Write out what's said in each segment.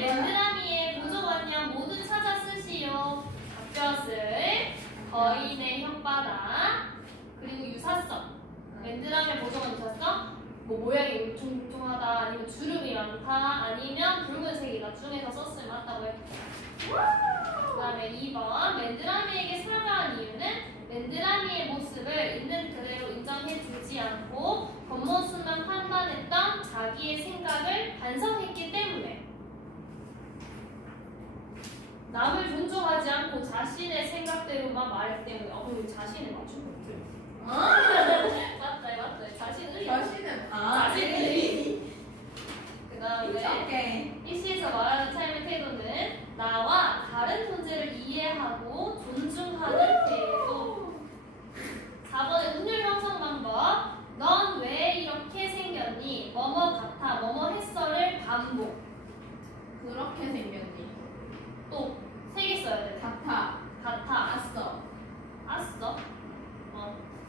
맨드라미의 보조관념 모두 찾아 쓰시오. 잡볕을, 거인의 혓바닥, 그리고 유사성. 맨드라미의 보조관 유사성. 뭐 모양이 울퉁불퉁하다, 아니면 주름이 많다, 아니면 붉은색이다 중에서 썼으면 맞다고 했고. 그 다음에 2번 맨드라미에게 설명한 이유는 맨드라미의 모습을 있는 그대로 인정해주지 않고 겉모습만 판단했던 자기의 생각을 반성했기 때문에. 남을 존중하지 않고 자신의 생각대로만 말했기 때문에. 그럼 자신을 맞추면 어떡해? 맞다. 자신을. 자신을. 그 다음에 이 시에서 말하는 삶의 태도는 나와 다른 존재를 이해하고 존중하는 태도. 4번은 운율 형성 방법. 넌 왜 이렇게 생겼니? 뭐뭐 같아, 뭐뭐 했어를 반복. 그렇게 생겼니? 또 3개 써야 돼. 같아. 아싸.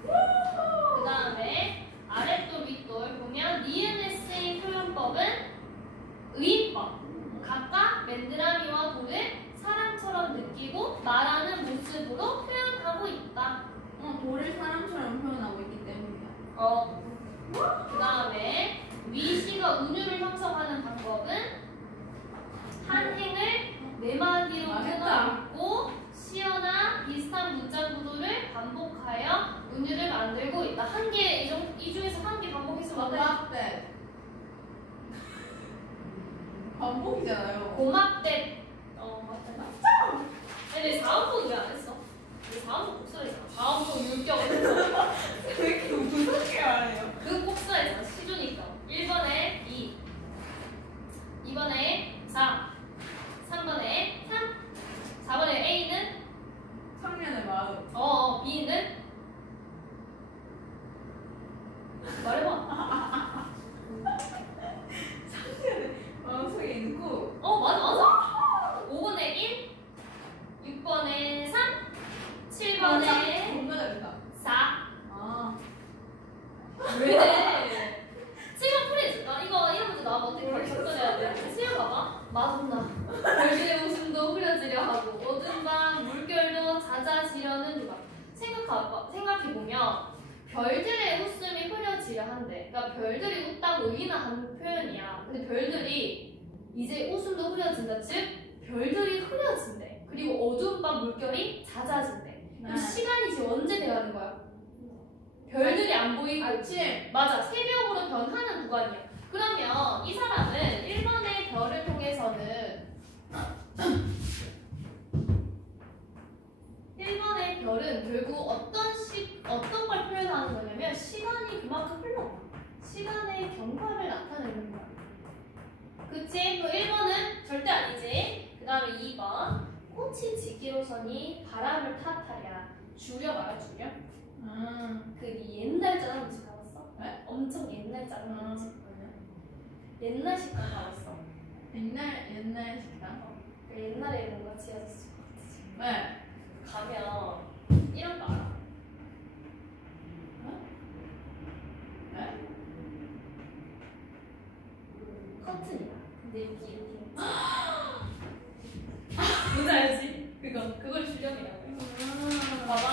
그 다음에 아랫돌 윗돌 보면 니은에스의 표현법은 의인법. 각각 맨드라미와 돌을 사람처럼 느끼고 말하는 모습으로 표현하고 있다. 돌을 사람처럼 표현하고 있기 때문이야. 그 다음에 위시가 운율을 형성하는 방법은 한 행을 4마디로 끊어놓고 시어나 비슷한 문장 구도를 반복하여 운율을 만들고 있다. 이 중에서 한 개 반복했으면 고맙대. 반복이잖아요. 고맙대. 맞다. 근데 4원폭 왜 안 했어? 왜 4원폭 복수했잖아. 4원폭 율격을 했어. 왜 이렇게 무섭게 말해요? 그 복수했잖아. 시조니까. 1번에 2, 2번에 4, 3번에 3, 4번에 A는 청년의 마음. B는 말해봐. 청년의 마음속에 있는 구. 맞아. 5번에 1, 6번에 3, 7번에 겁나 잘했다. 4. 왜? 왜? 7번 프레즈. 이런 문제 나오면 어떻게 접근해야 돼? 7번 봐봐. 맛없나. 별들의 웃음도 흐려지려 하고 어두운 밤 물결도 잦아지려는 누가. 생각해보면 별들의 웃음이 흐려지려 한대. 그러니까 별들이 웃다고 의인화하는 표현이야. 근데 별들이 이제 웃음도 흐려진다. 즉 별들이 흐려진대. 그리고 어두운 밤 물결이 잦아진대. 그럼 시간이 지금 언제 돼가는 거야? 별들이 안 보이고 아침. 맞아. 새벽으로 변하는 구간이야. 그러면 이 사람은 1번의 별을 통해서는 1번의 별은 결국 어떤 걸 표현하는 거냐면 시간이 그만큼 흘렀다. 시간의 경과를 나타내는 거야. 그치? 그 1번은 절대 아니지. 그 다음에 2번 꽃이 지기로서니 바람을 탓하랴. 줄여 말아 줄여? 그 옛날 짜장면집 가봤어? 네? 엄청 옛날 짜장면집. 옛날 식당 가봤어? 옛날 식당? 옛날에 뭔가 지어졌을 것 같지. 네. 가면 이런 거 알아? 네? 커튼이야. 근데 여기 이렇게 뭔지 알지? 그걸 주령이라고 해. 봐봐.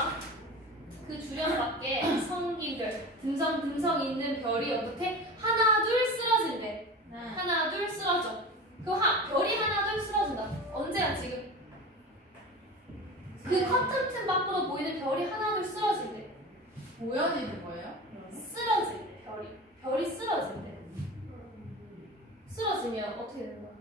그 주령 밖에 성기별, 듬성 있는 별이 어떻게 하나 둘 쓰러진대. 하나 둘 쓰러져. 별이 하나 둘 쓰러진다. 언제야 지금? 그 커튼 틈 밖으로 보이는 별이 하나 둘 쓰러진대. 보여지는 거예요? 쓰러진대. 별이 쓰러진대. 쓰러지면 어떻게 되는 거야?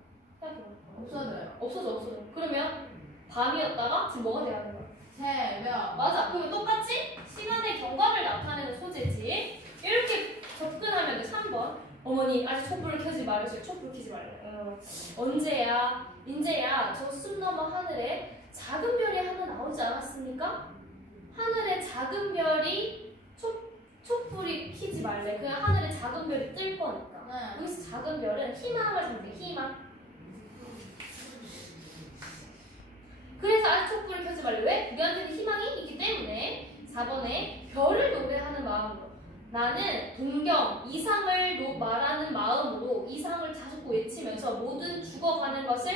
없어져요. 없어져. 그러면 밤이었다가 지금 뭐가 돼야 하는 거야? 새벽. 맞아. 그러면 똑같이 시간의 경과를 나타내는 소재지. 이렇게 접근하면 돼. 3번. 어머니 아직 촛불을 켜지 말으세요. 촛불 켜지 말래. 언제야? 인제야. 저 숲 너머 하늘에 작은 별이 하나 나오지 않았습니까? 하늘에 작은 별이 촛불이 켜지 말래. 그 하늘에 작은 별이 뜰 거니까. 여기서 작은 별은 희망을 상대. 희망. 그래서 아직 촛불을 켜지 말래. 왜? 우리한테는 희망이 있기 때문에. 4번에 별을 노래하는 마음으로. 나는 동경, 이상을 말하는 마음으로 이상을 자꾸 외치면서 모든 죽어가는 것을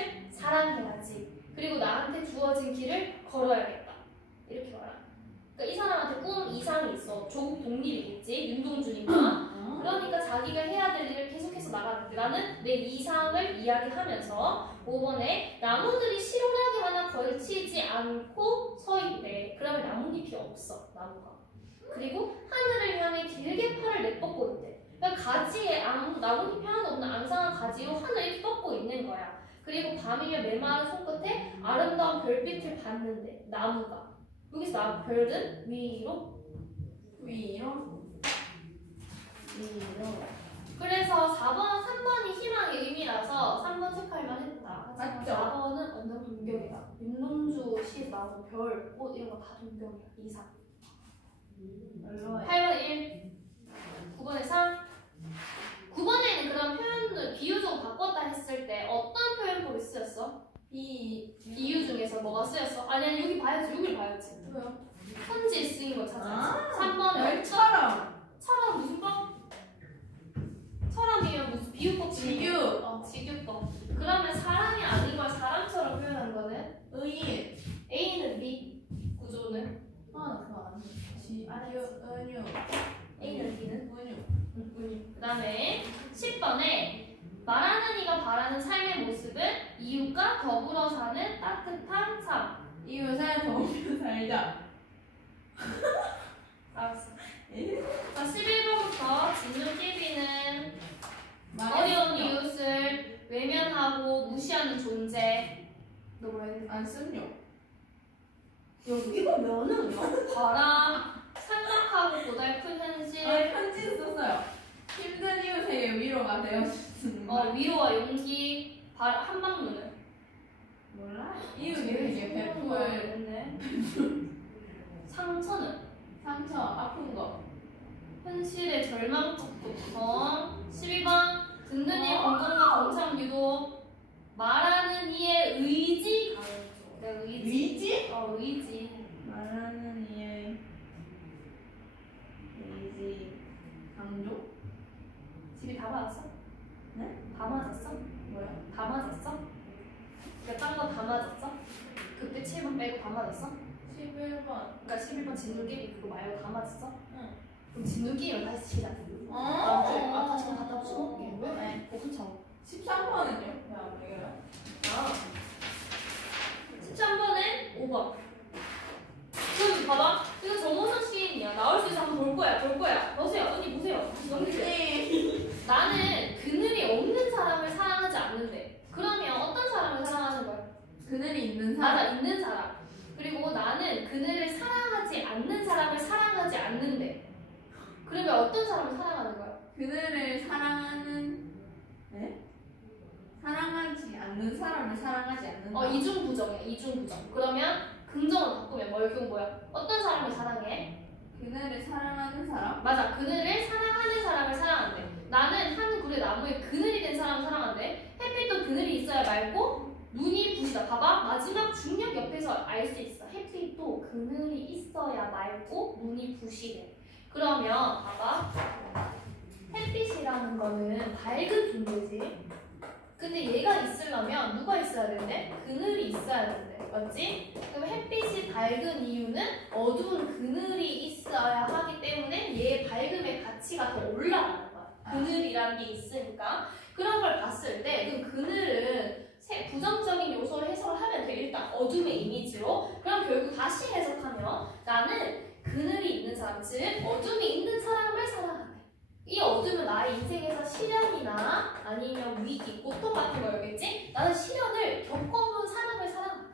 그리고 나한테 주어진 길을 걸어야겠다. 이렇게 말하는. 그러니까 이 사람한테 꿈 이상이 있어. 조국 독립이겠지. 윤동주니까. 그러니까 자기가 해야 될 일을 계속해서 나가는데 나는 내 이상을 이야기하면서 5번에 나무들이 시원하게 하나 걸치지 않고 서 있대. 그러면 나뭇잎이 없어. 나무가. 그리고 하늘을 향해 길게 팔을 내뻗고 있대. 그러니까 가지에 나뭇잎이 하나도 없는 앙상한 가지로 하늘을 이렇게 뻗고 있는 거야. 그리고 밤이면 메마른 손끝에 아름다운 별빛을 받는데 나무가. 여기서 별은 위로 그래서 4번, 3번이 희망의 의미라서 3번 체크할만 했다. 맞죠? 4번은 완전 동경이다. 윤동주 시 나오는 별, 꽃 이런 거 다 동경이야. 2, 3. 8번에 1, 9번에 3. 9번에는 그런 표현을 비유적으로 바꿨다 했을 때 어떤 표현법이 쓰였어? 비유 중에서 뭐가 쓰였어? 아니 여기 봐야지. 여기를 봐야지. 왜요? 현지에 쓰인 걸 찾아야지. 3번에 별처럼. 처럼 무슨 법? 처럼이면 무슨 비유법? 지유. 지규법. 그러면 사람이 아닌 걸 사람처럼 표현한 거는? 의인. A는 B. 구조는? 나 그거 안 해. 은유. A는 B는? 은유. 그 다음에 10번에 말하는 이가 바라는 삶의 모습은 이웃과 더불어 사는 따뜻한 삶. 이웃에 도우며 살자. 알았어. 자, 11번부터 진우 TV는 말했어. 어려운 이웃을 외면하고 무시하는 존재. 너 뭐라 했는데? 안 쓴요. 이거 면은요? 바람, 생각하고 고달픈 현실. 편지 썼어요. 힘든 이웃에게 위로가 되어주는 말. 위로와 용기, 한방문을. 몰라? 이웃에게 베풀 했네. 상처는? 상처, 아픈 거. 현실의 절망적 고통. 12번 듣는 이의 공감과 동참 유도. 말하는 이의 의지 강조. 내가 의지. 의지? 의지. 말하는 이의 의지 강조? 집이 다 맞았어? 네? 다 맞았어? 뭐야? 다 맞았어? 그러니까 딴 거 다 맞았어? 그때 7번 빼고 다 맞았어? 11번. 그러니까 11번 진눈깨비 그거 말고 다 맞았어? 응. 그럼 진눈깨비를 다시 치자. 다시 갖다 붙여놓을게. 왜? 네. 괜찮아. 13번은요? 왜 안 되게요? 13번은 5번. 그럼 봐봐. 이거 정호선 시인이야. 나올 수 있어. 한번 볼 거야. 보세요. 언니 보세요. 언니. 나는 그늘이 없는 사람을 사랑하지 않는데. 그러면 어떤 사람을 사랑하는 거야? 그늘이 있는 사람. 맞아, 있는 사람. 그리고 나는 그늘을 사랑하지 않는 사람을 사랑하지 않는데. 그러면 어떤 사람을 사랑하는 거야? 그늘을 사랑하는. 네? 사랑하지 않는 사람을 사랑하지 않는다. 이중부정이야. 이중부정. 그러면 긍정을 바꾸면 뭐야? 어떤 사람을 사랑해? 그늘을 사랑하는 사람? 맞아. 그늘을 사랑하는 사람을 사랑한대. 나는 한 그루의 나무에 그늘이 된 사람을 사랑한대. 햇빛도 그늘이 있어야 맑고 눈이 부시다. 봐봐. 마지막 중력 옆에서 알 수 있어. 햇빛도 그늘이 있어야 맑고 눈이 부시대. 그러면 봐봐. 햇빛이라는 거는 밝은 존재지. 근데 얘가 있으려면 누가 있어야 된대? 그늘이 있어야 된대. 맞지? 그럼 햇빛이 밝은 이유는 어두운 그늘이 있어야 하기 때문에 얘의 밝음의 가치가 더 올라가는 거야. 그늘이라는 게 있으니까. 그런 걸 봤을 때 그럼 그늘은 부정적인 요소를 해석하면 돼. 일단 어둠의 이미지로. 그럼 결국 다시 해석하면 나는 그늘이 있는 사람, 즉 어둠이 있는 사람을 사랑한대. 이 어둠은 나의 인생에서 시련이나 아니면 위기, 고통 같은 거였겠지? 나는 시련을 겪어본 사람을 사랑한대.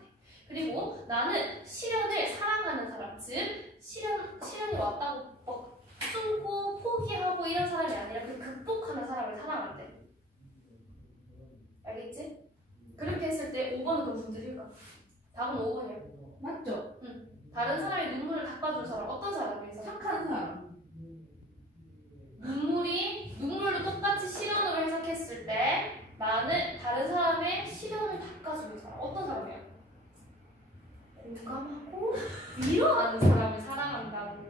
그리고 나는 시련을 사랑하는 사람, 즉 시련이 왔다고 숨고 포기하고 이런 사람이 아니라 그 극복하는 사람을 사랑한대. 알겠지? 그렇게 했을 때 5번은 그럼 무슨 뜻일까? 답은 5번이야. 맞죠? 응. 다른 사람의 눈물을 닦아줄 사람, 어떤 사람이야? 착한 사람. 눈물도 똑같이 시련으로 해석했을 때 나는 다른 사람의 시련을 닦아주는 사람, 어떤 사람이야? 공감하고 위로하는 사람을 사랑한다고.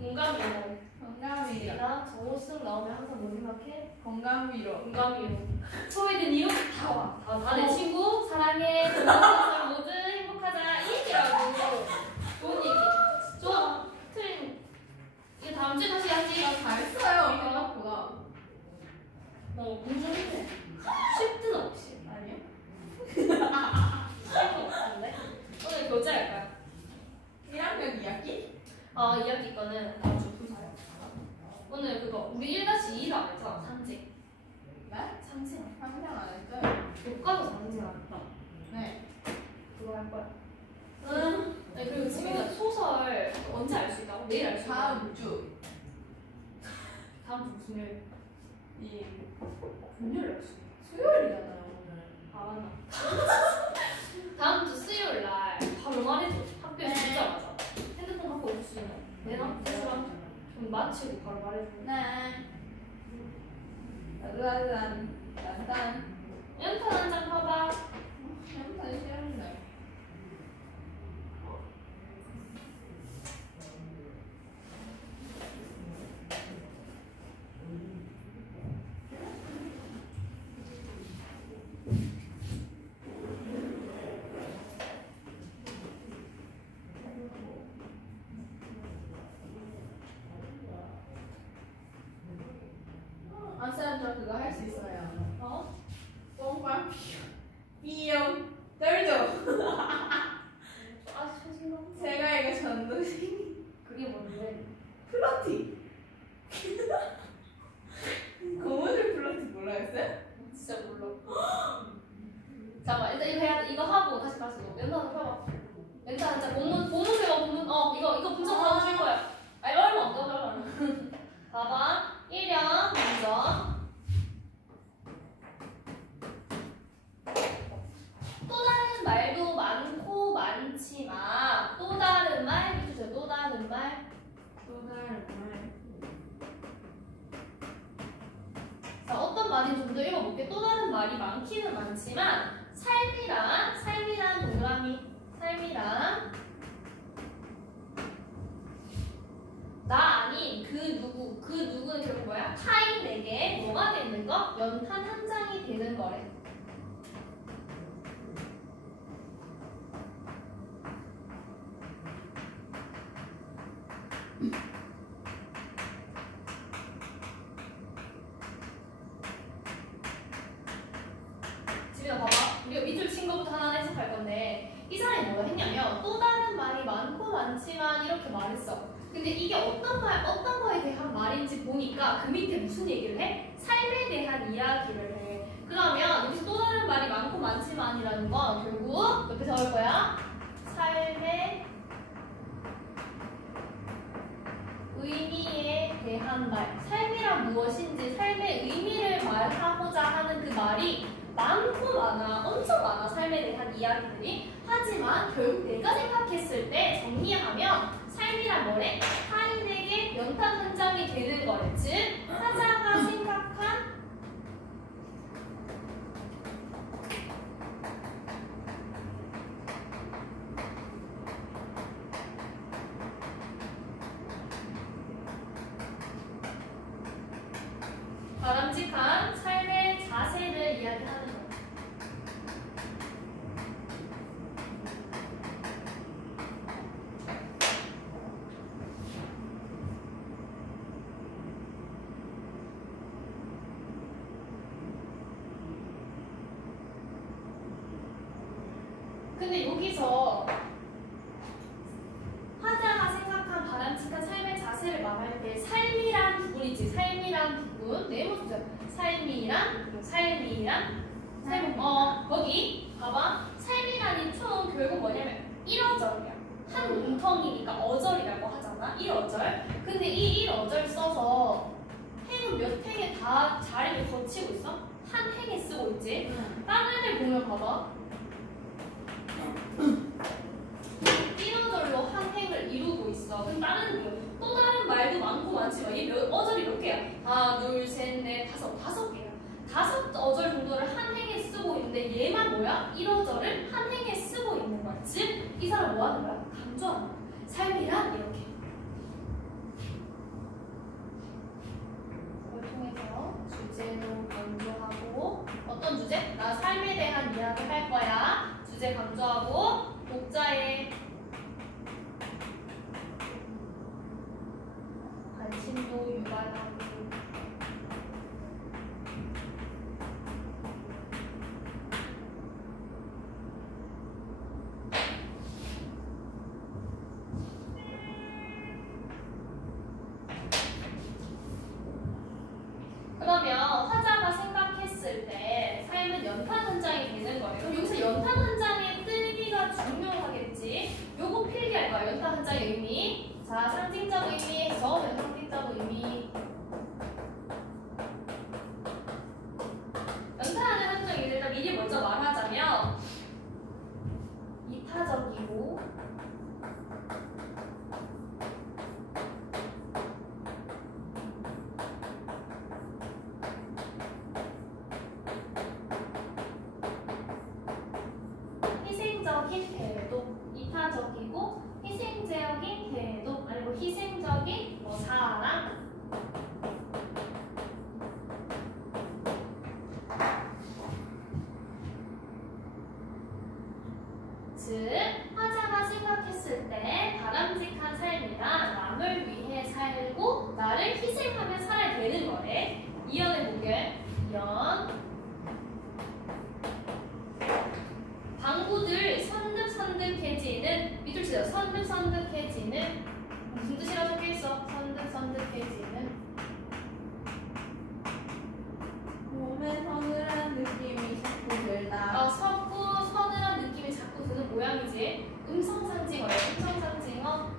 공감위로. 건강위로. 나 정호승 나오면 항상 뭐 생각해? 건강위로. 공감위로. 소외된 이유 다 와. 다 내 친구 사랑해. 거는 다음 주 분사요. 오늘 그거 우리 1-2를 안 했잖아. 상징. 네? 상징. 상상 안 했어요. 교과서 상징 안 했다. 네. 그거 할 거야. 네, 그리고 지민아 소설 언제 알 수 있다고? 내일 알 수 있다고? 다음 주. 다음 주 무슨 요일? 이 금요일 알 수 있다. 수요일이잖아요 오늘. 아 맞나? 다음 주 수요일 날 바로 말해줘. 학교에 네. 진짜 맞아. 핸드폰 갖고 올 수 있는. 내랑 대수랑 좀 마치고 바로 말해줘. 네. 란란 란란. 연탄 한 장 봐봐. 연탄 싫은데. 안쌤 저 그거 할 수 있어요. 어? 뽕빵 비용 떨죠. 아 초심가. 제가 이거 전도식 그게 뭔데? 플러팅. 고무줄 플러팅 몰라요? 진짜 몰라. 잠깐만 일단 이거 해야 돼. 이거 하고 다시 가서 연탄 하나 펴봐. 연탄 한 장. 본문세가 본문. 이거 분석 하고 줄 거야. 아니 얼마 안 돼. 얼마 안 돼. 봐봐. 1형 먼저. 또 다른 말도 많고 많지만 또 다른 말 해주세요. 또 다른 말. 또 다른 말. 자 어떤 말인지 좀 더 읽어볼게. 또 다른 말이 많기는 많지만 삶이란 동그라미. 삶이란 나 아닌 그 누구는 결국 뭐야? 타인에게 뭐가 되는 거? 연탄 한 장이 되는 거래. 지민아 봐봐. 우리가 밑줄 친 거부터 하나 해석할 건데 이 사람이 뭐라 했냐면 또 다른 말이 많고 많지만 이렇게 말했어. 근데 이게 어떤 거에 대한 말인지 보니까 그 밑에 무슨 얘기를 해? 삶에 대한 이야기를 해. 그러면 여기서 또 다른 말이 많고 많지만이라는 건 결국 옆에 적을 거야. 삶의 의미에 대한 말. 삶이란 무엇인지 삶의 의미를 말하고자 하는 그 말이 많고 많아. 엄청 많아. 삶에 대한 이야기들이. 하지만 결국 내가 생각했을 때 정리하면 삶이란 뭐래? 타인에게 연탄 한 장이 되는 거래. 즉 하자가 생각한 바람직한 삶의 자세를 이야기하는 거야. 근데 여기서 화자가 생각한 바람직한 삶의 자세를 말할 때 삶이란 부분이지. 삶이란 부분 네모 주세요. 삶이란 거기 봐봐. 삶이란이 총 결국 뭐냐면 1어절이야. 한 문턱이니까 어절이라고 하잖아. 1어절. 근데 이 1어절 써서 행은 몇 행에 다 자리를 거치고 있어? 한 행에 쓰고 있지. 다른 애들 보면 봐봐. 1어절로 한 행을 이루고 있어. 그럼 또 다른 말도 많고 많지만 이 어절이 몇 개야? 하나, 둘, 셋, 넷, 다섯 개야. 5어절 정도를 한 행에 쓰고 있는데 얘만 뭐야? 1어절을 한 행에 쓰고 있는 거야. 즉, 이 사람 뭐 하는 거야? 강조하는 거야. 삶이란 이렇게. 그걸 통해서 주제도 강조하고 어떤 주제? 나 삶에 대한 이야기 할 거야. 주제 강조하고 독자의 관심도 유발하고 희생적인 태도, 이타적이고 희생적인 태도, 아니고 희생적인 뭐 사랑. 즉, 화자가 생각했을 때 바람직한 삶이란 남을 위해 살고 나를 희생하며 살아야 되는 거래. 이연의 목결, 이연. 방구들 선득선득해지는, 밑줄 치세요. 선득선득해지는 무슨 뜻이라고 적혀있어? 선득선득해지는 몸에 서늘한 느낌이 자꾸 들다. 서늘한 느낌이 자꾸 드는 모양이지. 음성상징어예요. 음성상징어.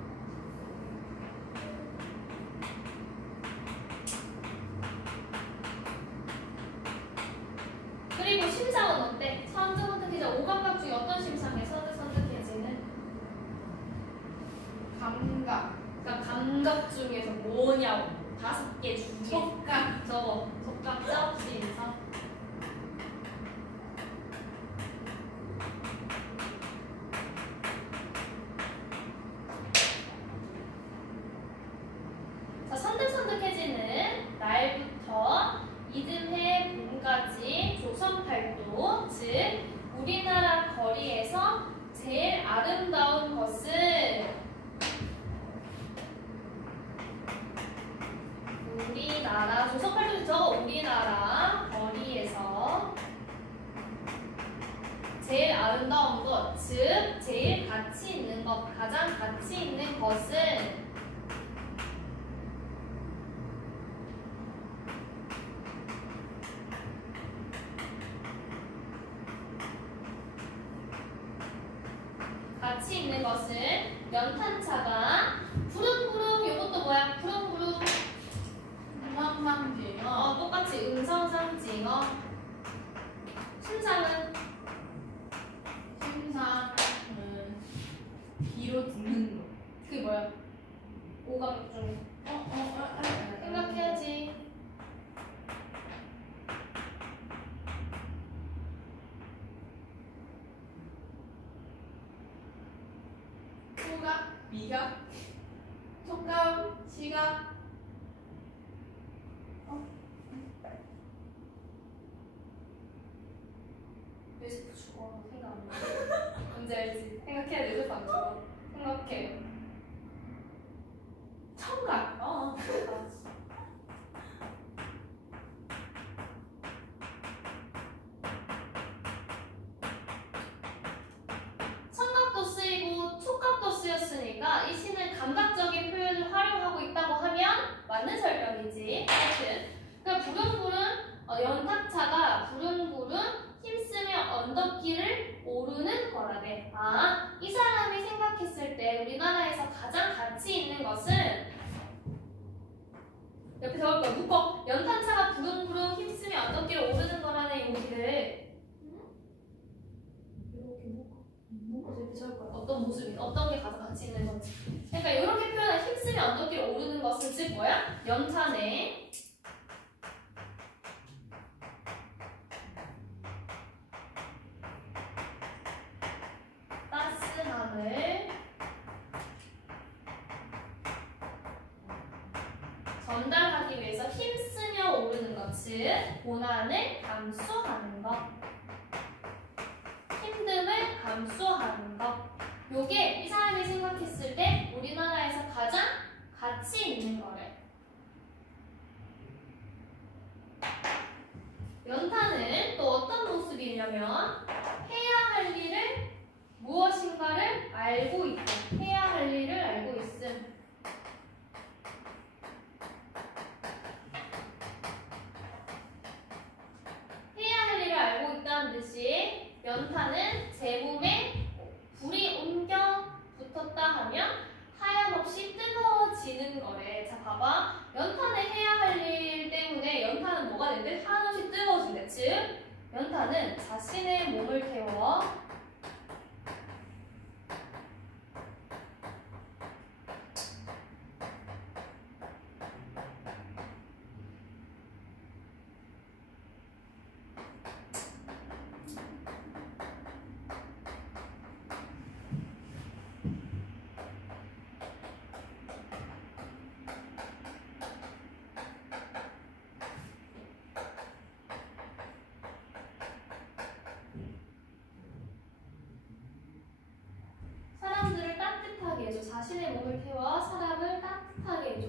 그리고 심상은 어때? 선득선득해져. 오감각 중에 어떤 심상에 선득선득해지는? 감각. 그러니까 감각 중에서 뭐냐고. 5개 중에 촉각. 저거 촉각적 심상. 자, 선득선득해지는 날부터 이듬해 봄까지 조선팔도, 즉 우리나라 거리에서 제일 아름다운 것은 우리나라, 조선팔도 저거 우리나라 거리에서 제일 아름다운 것, 즉 제일 가치 있는 것, 가장 가치 있는 것은 가치 있는 것은 연탄차가 부릉부릉, 이것도 뭐야? 부릉부릉. 음성상징어. 똑같이 음성상징어. 심상은 심상은 귀로 듣는 거. 그게 뭐야? 오감 중에 생각해야지. 후각, 미각, 촉감, 시각. 뇌세포 죽어. 생각 안 나. 뭔지 알지? 생각해야 돼. 뇌세포 안 죽어. 생각해. 청각. 알았어. 청각도 쓰이고 촉각도 쓰였으니까 이 시는 감각적인 표현을 활용하고 있다고 하면 맞는 설명이지. 하여튼 그러니까 부릉부릉 연탁차가 부릉부릉 힘쓰며 언덕길을 오르는 거라네. 이 사람이 생각했을 때 우리나라에서 가장 가치 있는 것은 옆에 적을 거야. 묶어. 연탄차가 부릉부릉 힘쓰며 언덕길을 오르는 거라는 용기를 이렇게 묶어서 이렇게 적을 거야. 어떤 모습이, 어떤 게 가장 가치 있는 건지. 그러니까 이렇게 표현한 힘쓰며 언덕길을 오르는 것은 즉 뭐야? 연탄에 따스함을 전달하기 위해서 힘쓰며 오르는 것, 즉 고난을 감수하는 것, 힘듦을 감수하는 것. 요게 이 사람이 생각했을 때 우리나라에서 가장 가치 있는 거래. 연탄은 또 어떤 모습이냐면 해야 할 일을 무엇인가를 알고 있고, 해야 할 일을 알고 있음. 해야 할 일을 알고 있다는 듯이 연탄은 제 몸에 불이 옮겨 붙었다 하면 하염없이 뜨거워지는 거래. 자, 봐봐. 연탄에 해야 할 일 때문에 연탄은 뭐가 된대? 하염없이 뜨거워진대. 즉, 연탄은 자신의 몸을 태워 자신의 몸을 태워 사람을 따뜻하게 해줘.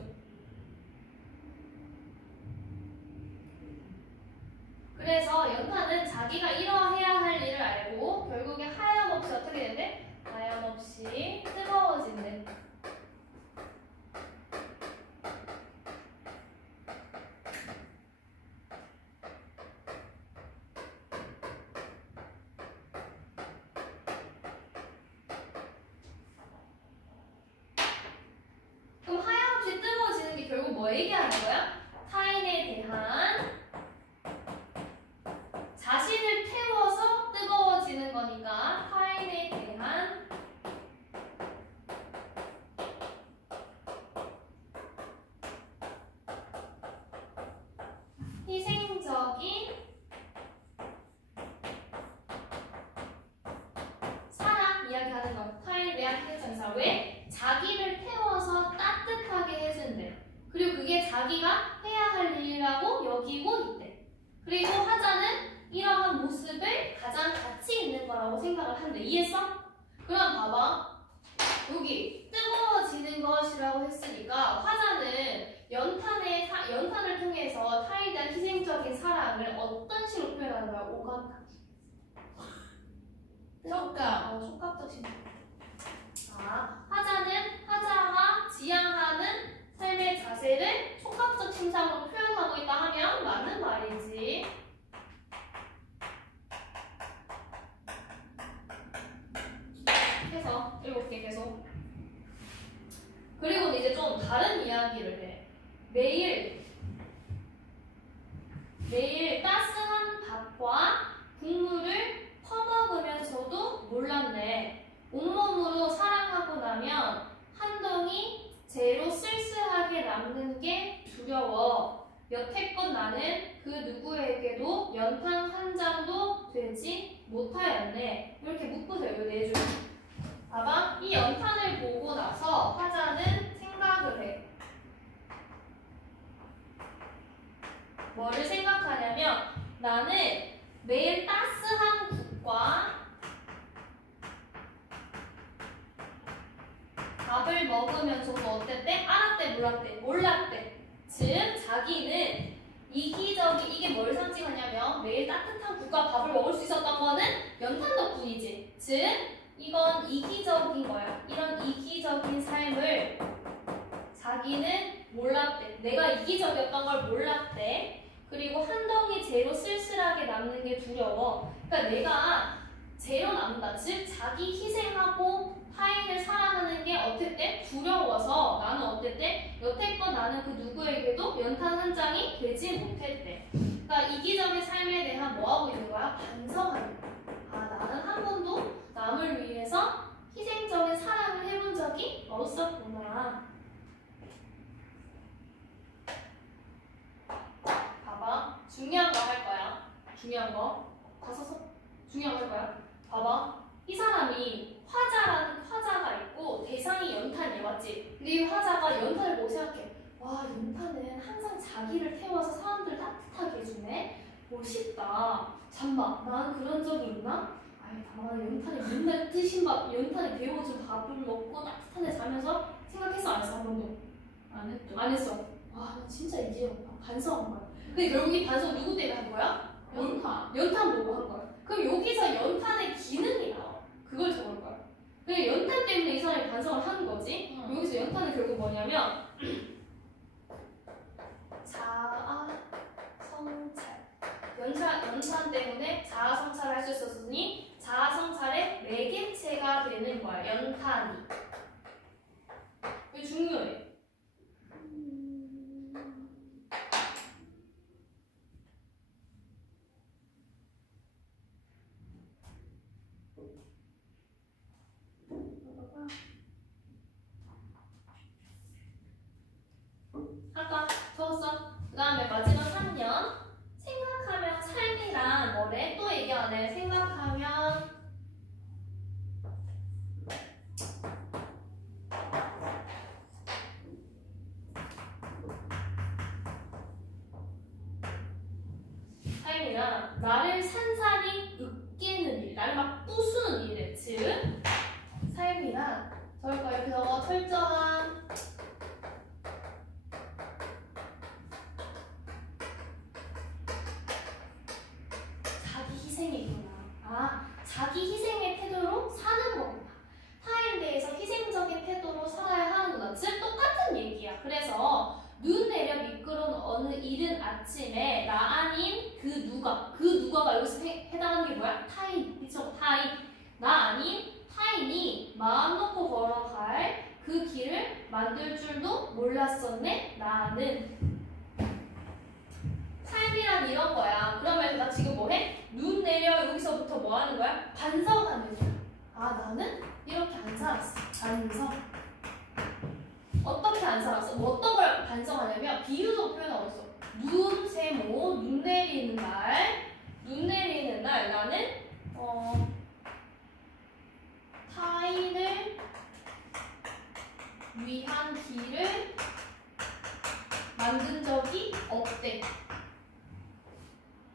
그래서 연탄은 자기가 이러해야 할 일을 알고 결국에 하염없이 어떻게 된대? 하염없이 뜨거워진대. 그럼 하염없이 뜨거워지는 게 결국 뭐 얘기하는 거야? 타인에 대한 자신을 태워서 뜨거워지는 거니까 타인에 대한 희생적인 사랑 이야기하는 거. 타인에 대한 희생적인 사랑. 왜? 자기를 태워서 따뜻하게 해준대. 그리고 그게 자기가 해야 할 일이라고 여기고 있대. 그리고 화자는 이러한 모습을 가장 가치 있는 거라고 생각을 한대. 이해했어? 그럼 봐봐. 여기 뜨거워지는 것이라고 했으니까 화자는 연탄을 통해서 타인에 대한 희생적인 사랑을 어떤 식으로 표현하는 거야? 오감각. 촉감. 촉각적 심리. 화자가 지향하는 삶의 자세를 촉각적 심상으로 표현하고 있다 하면 맞는 말이지. 해서 읽어볼게 계속. 그리고 이제 좀 다른 이야기를 해. 매일 따스한 밥과 국물을 퍼먹으면서도 몰랐네. 온몸으로 사랑하고 나면 한 덩이 재로 쓸쓸하게 남는 게 두려워. 여태껏 나는 그 누구에게도 연탄 한 장도 되지 못하였네. 이렇게 묶으세요. 이 네 줄. 봐봐. 이 연탄을 보고 나서 화자는 생각을 해. 뭐를 생각하냐면 나는 매일 따스한 국과 밥을 먹으면서도 어땠대? 알았대? 몰랐대? 몰랐대. 즉 자기는 이기적인, 이게 뭘 상징하냐면 매일 따뜻한 국과 밥을 먹을 수 있었던 거는 연탄 덕분이지. 즉 이건 이기적인 거야. 이런 이기적인 삶을 자기는 몰랐대. 내가 이기적이었던 걸 몰랐대. 그리고 한 덩이 재로 쓸쓸하게 남는 게 두려워. 그러니까 내가 재로 남는다. 즉 자기 희생하고 타인을 사랑하는 게 어땠대? 두려워서 나는 어땠대? 여태껏 나는 그 누구에게도 연탄 한 장이 되지 못했대. 그러니까 이기적인 삶에 대한 뭐 하고 있는 거야? 반성하는 거야. 나는 한 번도 남을 위해서 희생적인 사랑을 해본 적이 없었구나. 봐봐. 중요한 거 할 거야. 중요한 거. 다 썼어? 중요한 거 할 거야. 봐봐. 이 사람이 화자가 있고 대상이 연탄이야. 맞지? 근데 이 화자가 연탄을 보고 생각해. 와, 연탄은 항상 자기를 태워서 사람들을 따뜻하게 해주네. 멋있다. 잠깐만, 난 그런 적이 있나? 아이, 다만 연탄에 맨날 연탄에 데워준 밥을 먹고 따뜻한 데 자면서 생각했어? 안 했어? 한 번도? 안 했죠. 안 했어. 와, 나 진짜 이지였다. 반성한 거야. 근데 결국 이 반성 누구 때문에 한 거야? 연탄 보고 한 거야. 그럼 여기서 연탄의 기능이 나와. 그걸 적을 거야. 그러니까 연탄 때문에 이 사람이 반성을 하는 거지. 여기서 연탄은 결국 뭐냐면 자아 성찰. 연탄 때문에 자아 성찰을 할 수 있었으니 자아 성찰의 매개체가 되는 거야. 연탄이. 이게 중요해. 아까 적었어. 그 다음에 마지막 3년. 생각하면 삶이란 뭐래? 또 얘기하네. 생각하면 삶이란 나를 산산이 으깨는 일, 나를 막 부수는 일이래. 즉 삶이란 저희가 이렇게 적어 자기 희생의 태도로 사는 겁니다. 타인에 대해서 희생적인 태도로 살아야 하는구나. 즉 똑같은 얘기야. 그래서 눈 내려 미끄러운 어느 이른 아침에 나 아닌 그 누가가 여기서 해당하는 게 뭐야? 타인. 그쵸? 타인. 나 아닌 타인이 마음 놓고 걸어갈 그 길을 만들 줄도 몰랐었네. 나는. 삶이란 이런 거야. 그러면 나 지금 뭐 해? 눈 내려 여기서부터 뭐 하는 거야? 반성하는 거야. 아 나는 이렇게 안 살았어. 반성. 어떻게 안 살았어? 뭐 어떤 걸 반성하냐면 비유로 표현하고 있어. 눈 세모 눈 내리는 날 나는 타인을 위한 길을 만든 적이 없대.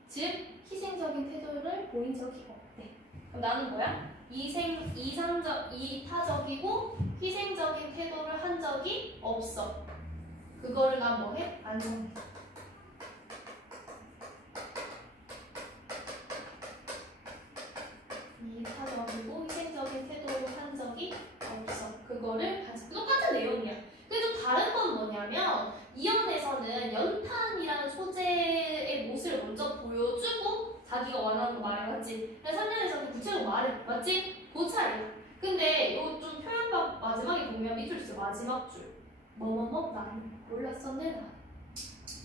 즉 희생적인 태도를 보인 적이 없대. 그럼 나는 뭐야? 이타적이고 희생적인 태도를 한 적이 없어. 그거를 난 뭐해? 반성해. 이타적이고 희생적인 태도를 한 적이 없어. 그거를 반성. 똑같은 내용이야. 근데 좀 다른 건 뭐냐면 이연에서는 연탄이라는 소재의 못을 먼저 보여주고 자기가 원하는 거 말해. 맞지? 근데 3년에서는 구체적으로 말해. 맞지? 그 차이야. 근데 이거 좀 표현법 마지막에 보면 밑줄 있어. 마지막 줄. 난 몰랐었네. 나.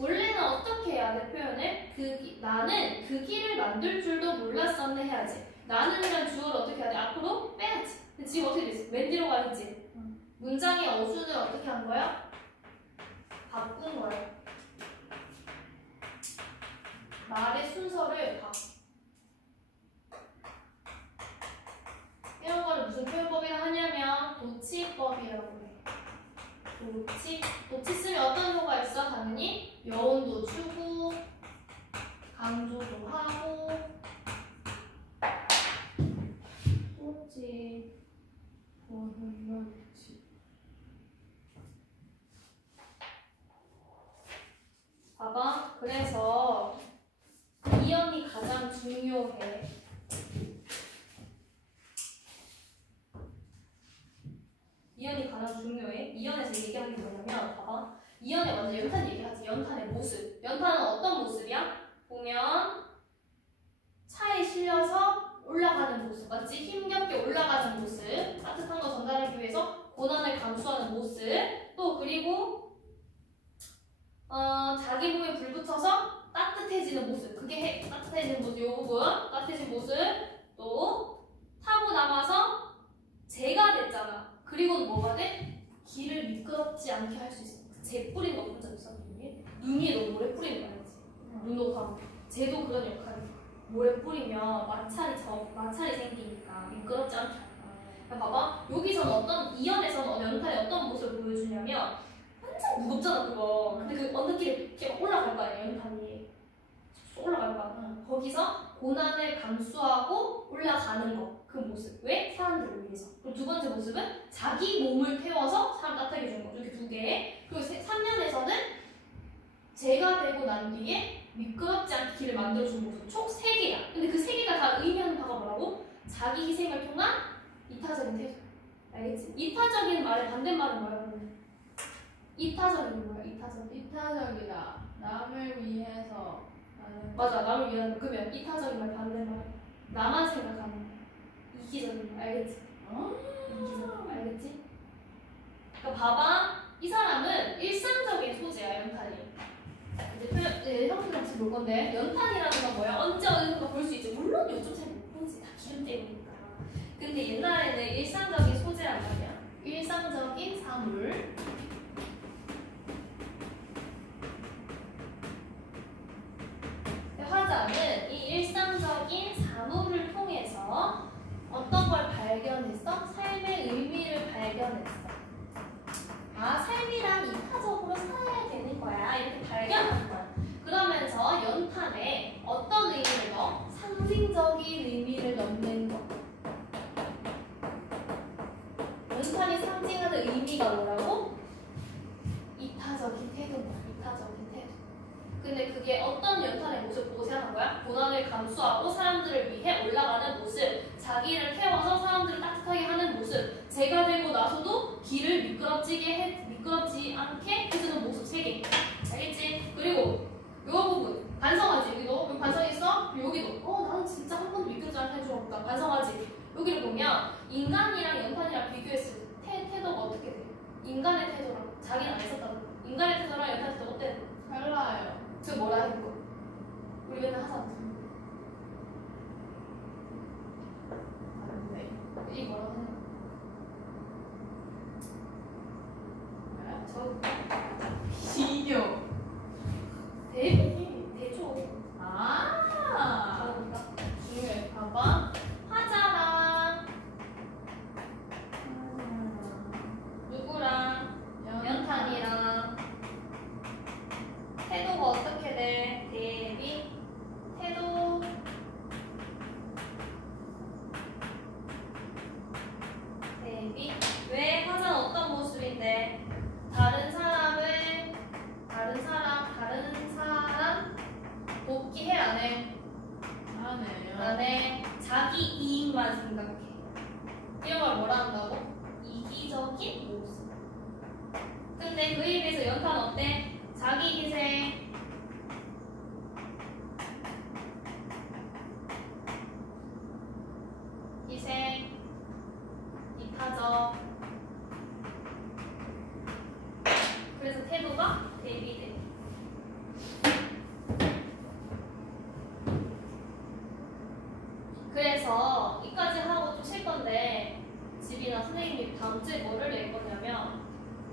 원래는 어떻게 해야 돼? 표현을? 나는 그 길을 만들 줄도 몰랐었네 해야지. 나는이란 주어를 어떻게 해야 돼? 앞으로 빼야지. 근데 지금 어떻게 됐어? 맨 뒤로 가야지. 문장의 어순을 어떻게 한 거야? 바꾼 거야. 말의 순서를 이런 거를 무슨 표현법이라 하냐면 도치법이라고 해. 도치 쓰면 어떤 효과가 있어? 당연히 여운도 주고 강조도 하고 도치 봐봐. 그래서 이연이 가장 중요해. 이연에서 얘기하는 게 뭐냐면 봐봐. 이연에 먼저 연탄 얘기하지. 연탄의 모습. 연탄은 어떤 모습이야? 보면 차에 실려서 올라가는 모습. 맞지? 힘겹게 올라가는 모습. 따뜻한 거 전달하기 위해서 고난을 감수하는 모습. 또 그리고 자기 몸에 불 붙어서 따뜻해지는 모습. 그게 따뜻해지는 모습. 요 부분 따뜻해진 모습. 또 타고 남아서 재가 됐잖아. 그리고 뭐가 돼? 길을 미끄럽지 않게 할 수 있어. 재 뿌리는 거 본 적 있어? 눈 위에 너 모래 뿌리는 거 알지? 눈녹하고. 재도 그런 역할이야. 모래 뿌리면 마찰이 생기니까 미끄럽지 않게 할까. 그러니까 봐봐. 여기서는 이연에서는 연탄의 어떤 모습을 보여주냐면 완전 무겁잖아 그거. 근데 그 어느 길에 이렇게 올라갈 거 아니야 연탄이. 올라갈 거야. 거기서 고난을 감수하고 올라가는 거. 그 모습. 왜? 사람들을 위해서. 그리고 두 번째 모습은 자기 몸을 태워서 사람 따뜻하게 해주는 거. 이렇게 2개. 그리고 3년에서는 재가 되고 난 뒤에 미끄럽지 않게 길을 만들어주는 모습. 총 3개야. 근데 그 3개가 다 의미하는 바가 뭐라고? 자기 희생을 통한 이타적인 태도. 알겠지? 이타적인 말의 반대말은 뭐야? 그러면? 이타적인 뭐야? 이타적이다. 남을 위해서. 맞아. 남을 위한. 그러면 이타적인 말 반대말. 나만 생각하는 거. 이기적인 거. 알겠지? 이기적인 거. 알겠지? 그러니까 봐봐. 이 사람은 일상적인 소재야. 연탄이. 이제 형들이랑 같이 볼 건데 연탄이라는 건 뭐야? 언제 어디서 볼 수 있지? 물론 요즘 잘 못 보지. 다 기름 때문이니까. 근데 옛날에는 일상적인 소재란 말이야. 일상적인 사물. 화자는 이 일상적인 사물을 통해서 어떤 걸 발견했어? 삶의 의미를 발견했어. 아, 삶이란 이타적으로 살아야 되는 거야. 이렇게 발견한 거야. 그러면서 연탄에 어떤 의미를 넣어? 상징적인 의미를 넣는 거. 연탄이 상징하는 의미가 뭐라고? 이타적인 태도야. 이타적인 태도. 근데 그게 어떤 연탄의 모습 보고 생각한 거야? 고난을 감수하고 사람들을 위해 올라가는 모습. 자기를 태워서 사람들을 따뜻하게 하는 모습. 제가 되고 나서도 길을 미끄럽지 않게 해주는 모습 3개. 알겠지? 그리고 요 부분 반성하지. 여기도 여기 반성 있어? 여기도 나는 진짜 한 번도 미끄럽지 않게 해주고 없다. 반성하지. 여기를 보면 인간이랑 연탄이랑 비교했을 때 태도가 어떻게 돼? 인간의 태도랑 자기는 안 했었다고. 인간의 태도랑 연탄의 태도가 어때? 달라요. 그 뭐라 했고? 우리 맨날 하잖아. 안 돼. 이 뭐라고 하는 거야? 저 비교. 대조. 아. 그러니까 중요해. 봐봐. 화자랑 누구랑 연탄이랑 태도가 어떻게 돼? 대비 태도 대비 왜 화자는 어떤 모습인데 다른 사람 복귀해 안 해? 안 해요. 안 해. 자기 이익만 생각해. 이런 걸 뭐라 한다고? 이기적인 모습. 근데 그에 비해서 연탄 어때? 자기 희생. 희생. 이타적. 그래서 태도가 대비돼. 그래서 이까지 하고 좀 쉴 건데 집이나 선생님이 다음 주에 뭐를 낼 거냐면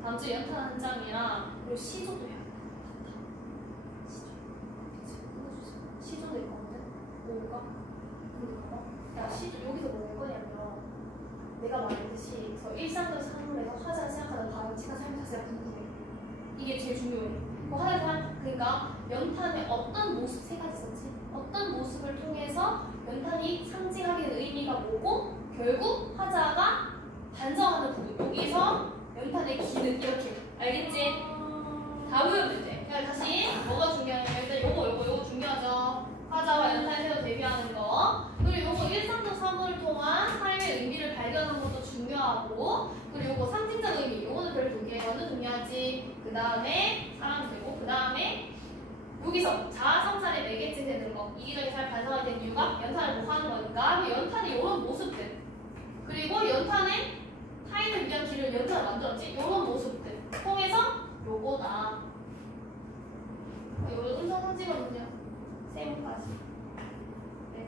다음 주에 연탄 한 장이랑 그리고 시조도 해야 돼. 시조도 있거든. 뭘까? 야 시조 여기서 뭐 낼 거냐면 내가 말했듯이 저 일상적 삶에서 화자를 생각하는 다른 시간 삶을 다 생각하는 거예요. 이게 제일 중요해. 그 화자는 그러니까 연탄의 어떤 모습 3가지 있었지. 어떤 모습을 통해서 연탄이 상징하게 된 의미가 뭐고 결국 화자가 반성하는 부분 여기서 연탄의 기능 이렇게 알겠지? 다 외우면 돼. 그러니까 다시 뭐가 중요하냐면 일단 요거 중요하죠. 화자와 연탄의 태도 대비하는 거 그리고 요거 일상적 사물을 통한 삶의 의미를 발견하는 것도 중요하고 그리고 요거 상징적 의미 요거는 별 2개는 중요하지. 그 다음에 사람 되고 그 다음에 여기서 자아 성찰의 매개체 되는 거 이기적인 삶 반성하게 된 이유가 연탄을 못 하는 거니까 그 연탄의 이런 모습들 그리고 연탄의 타인을 위한 길을 연탄을 만들었지 이런 모습들 통해서 요거다. 요거 음성선 찍어주세요. 세모까지. 네.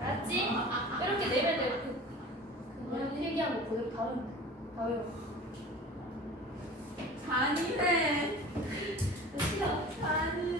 알았지? 이렇게 내면 되고 그냥 필기한 거 그대로 다 외워. 잔인해. 싫어. 잔인해.